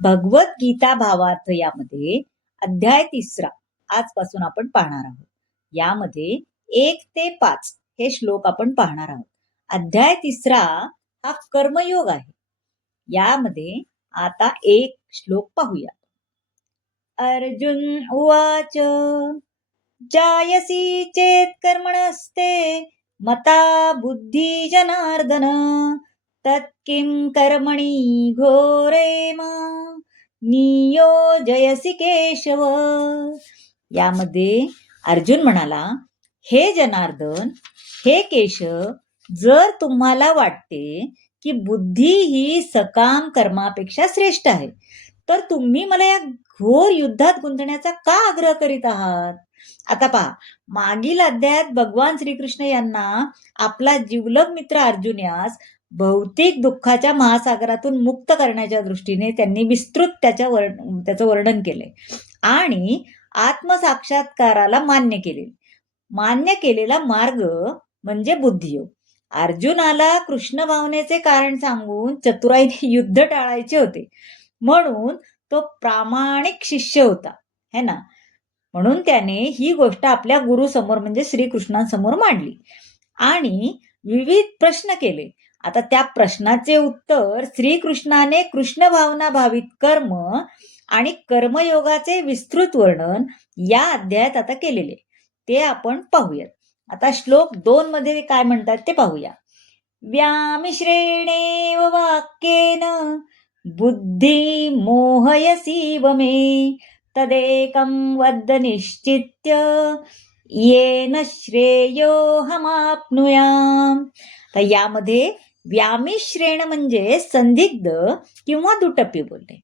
भगवद्गीता भावार्थ यामध्ये अध्याय 3 आजपासून आपण पाहणार आहोत. यामध्ये 1 ते 5 हे श्लोक आपण पाहणार आहोत. अध्याय 3 हा कर्मयोग आहे. यामध्ये आता एक श्लोक पाहूया. अर्जुन उवाच जायसी चेत कर्मणस्ते मता बुद्धी जनार्दन तत्किं कर्मणि घोरे नियोजयसी केशव. यामध्ये अर्जुन म्हणाला, हे जनार्दन, हे केशव, जर तुम्हाला वाटते की बुद्धी ही सकाम कर्मापेक्षा श्रेष्ठ आहे, तर तुम्ही मला या घोर युद्धात गुंतण्याचा का आग्रह करीत आहात? आता पहा, मागील अध्यायात भगवान श्रीकृष्ण यांना आपला जिवलग मित्र अर्जुन यास भौतिक दुःखाच्या महासागरातून मुक्त करण्याच्या दृष्टीने त्यांनी विस्तृत त्याचं वर्णन केले आणि आत्मसाक्षात्काराला मान्य केलेला मार्ग म्हणजे बुद्धियोग. अर्जुनाला कृष्ण भावनेचे कारण सांगून चतुराईने युद्ध टाळायचे होते, म्हणून तो प्रामाणिक शिष्य होता, है ना. म्हणून त्याने ही गोष्ट आपल्या गुरु समोर म्हणजे श्रीकृष्णांसमोर मांडली आणि विविध प्रश्न केले. आता त्या प्रश्नाचे उत्तर श्रीकृष्णाने कृष्ण भावना भावित कर्म आणि कर्मयोगाचे विस्तृत वर्णन या अध्यायात आता केलेले, ते आपण पाहूयात. आता श्लोक 2 मध्ये काय म्हणतात ते पाहूया. व्यामिश्रेणेव वाक्येन बुद्धी मोहयसीव मे तदेकं वद निश्चित्य येन श्रेयोहमाप्नुयाम. तर यामध्ये व्यामिश्रेण म्हणजे संदिग्ध किंवा दुटप्पी बोलणे.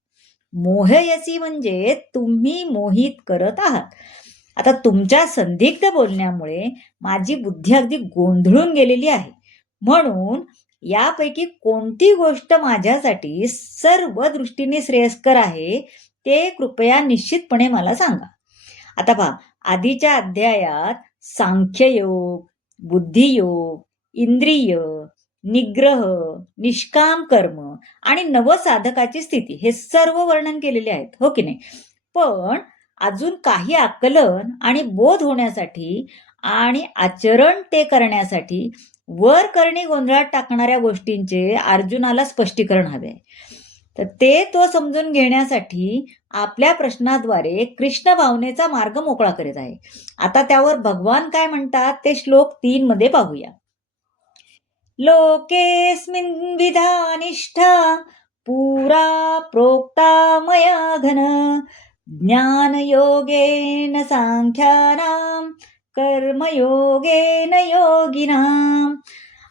मोहयसी म्हणजे तुम्ही मोहित करत आहात. आता तुमच्या संदिग्ध बोलण्यामुळे माझी बुद्धी अगदी गोंधळून गेलेली आहे, म्हणून यापैकी कोणती गोष्ट माझ्यासाठी सर्व दृष्टीने श्रेयस्कर आहे ते कृपया निश्चितपणे मला सांगा. आता पहा, आधीच्या अध्यायात सांख्ययोग, बुद्धियोग, इंद्रिय निग्रह, निष्काम कर्म आणि नवसाधकाची स्थिती हे सर्व वर्णन केलेले आहेत, हो की नाही. पण अजून काही आकलन आणि बोध होण्यासाठी आणि आचरण ते करण्यासाठी वर करणी गोंधळात टाकणाऱ्या गोष्टींचे अर्जुनाला स्पष्टीकरण हवे आहे. तर ते तो समजून घेण्यासाठी आपल्या प्रश्नाद्वारे कृष्ण भावनेचा मार्ग मोकळा करीत आहे. आता त्यावर भगवान काय म्हणतात ते श्लोक 3 मध्ये पाहूया. लोकेस्मिन् विधानिष्ठा पुरा प्रोक्ता मया घन ज्ञानयोगेन सांख्यानां कर्मयोगेन योगिनां.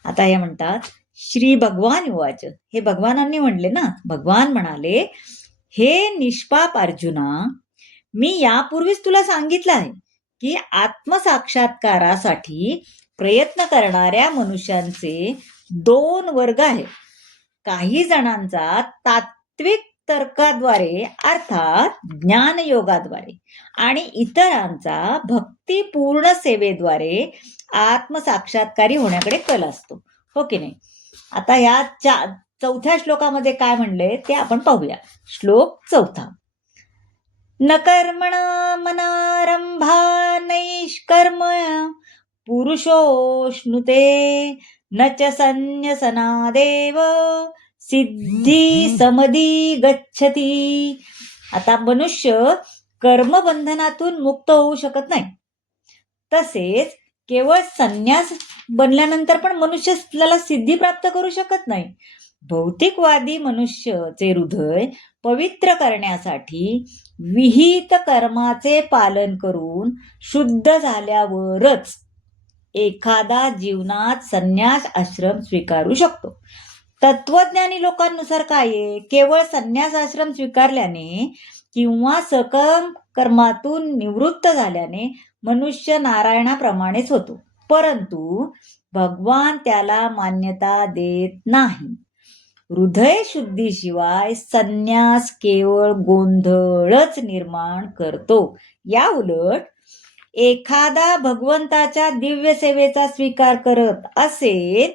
आता हे म्हणतात श्री भगवान उवाच, हे भगवानांनी म्हणले ना. भगवान म्हणाले, हे निष्पाप अर्जुना, मी यापूर्वीच तुला सांगितलं आहे की आत्मसाक्षात्कारासाठी प्रयत्न करणाऱ्या मनुष्यांचे 2 वर्ग आहेत. काही जणांचा तात्विक तर्काद्वारे अर्थात ज्ञानयोगाद्वारे आणि इतरांचा भक्तिपूर्ण सेवेद्वारे आत्मसाक्षात्कारी होण्याकडे कल असतो, हो की नाही. आता या 4थ्या श्लोकामध्ये काय म्हणले ते आपण पाहूया. श्लोक 4. न कर्मणा मनारंभा नैष्कर्म पुरुषोष्णुते न च संन्यसनादेव सिद्धी समधी गच्छती. आता मनुष्य कर्मबंधनातून मुक्त होऊ शकत नाही, तसेच केवळ संन्यास बनल्यानंतर पण मनुष्याला सिद्धी प्राप्त करू शकत नाही. भौतिकवादी मनुष्याचे हृदय पवित्र करण्यासाठी विहित कर्माचे पालन करून शुद्ध झाल्यावरच एखादा जीवनात संन्यास आश्रम स्वीकारू शकतो. तत्वज्ञानी लोकांनुसार काय आहे, केवळ संन्यास आश्रम स्वीकारल्याने किंवा सकम कर्मातून निवृत्त झाल्याने मनुष्य नारायणाप्रमाणेच होतो, परंतु भगवान त्याला मान्यता देत नाही. हृदय शुद्धीशिवाय संन्यास केवळ गोंधळच निर्माण करतो. या उलट एखादा भगवंताच्या दिव्य सेवेचा स्वीकार करत असेल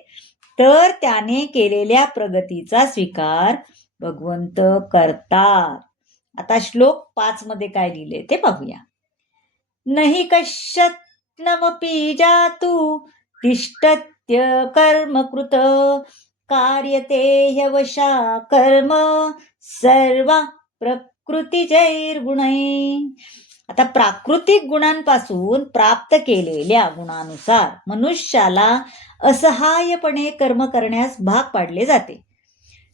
तर त्याने केलेल्या प्रगतीचा स्वीकार भगवंत करतात. आता श्लोक 5 मध्ये काय लिहिले ते पाहूया. नहि कश्चिन्नमपि जातु तिष्ठत्य कर्मकृत कार्यते ह्यवशा कर्म सर्वा प्रकृतिजैर्गुणै. आता प्राकृतिक गुणांपासून प्राप्त केलेल्या गुणानुसार मनुष्याला असहाय्यपणे कर्म करण्यास भाग पाडले जाते.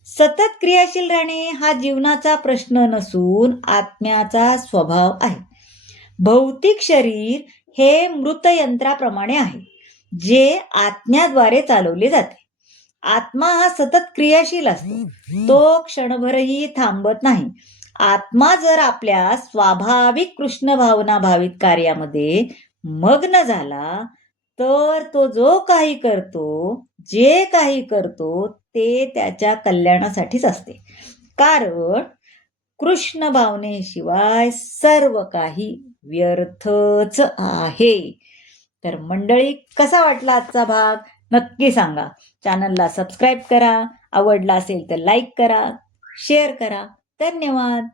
सतत क्रियाशील राहणे हा जीवनाचा प्रश्न नसून आत्म्याचा स्वभाव आहे. भौतिक शरीर हे मृत यंत्राप्रमाणे आहे, जे आत्म्याद्वारे चालवले जाते. आत्मा हा सतत क्रियाशील असतो, तो क्षणभरही थांबत नाही. आत्मा जर आपल्या स्वाभाविक कृष्ण भावना भावित कार्यामध्ये मग्न झाला तर तो जो काही करतो, जे काही करतो ते त्याच्या कल्याणासाठीच असते. कारण कृष्ण भावनेशिवाय सर्व काही व्यर्थच आहे. तर मंडळी, कसा वाटला आजचा भाग नक्की सांगा. चॅनलला सबस्क्राईब करा, आवडला असेल तर लाईक करा, शेअर करा. धन्यवाद.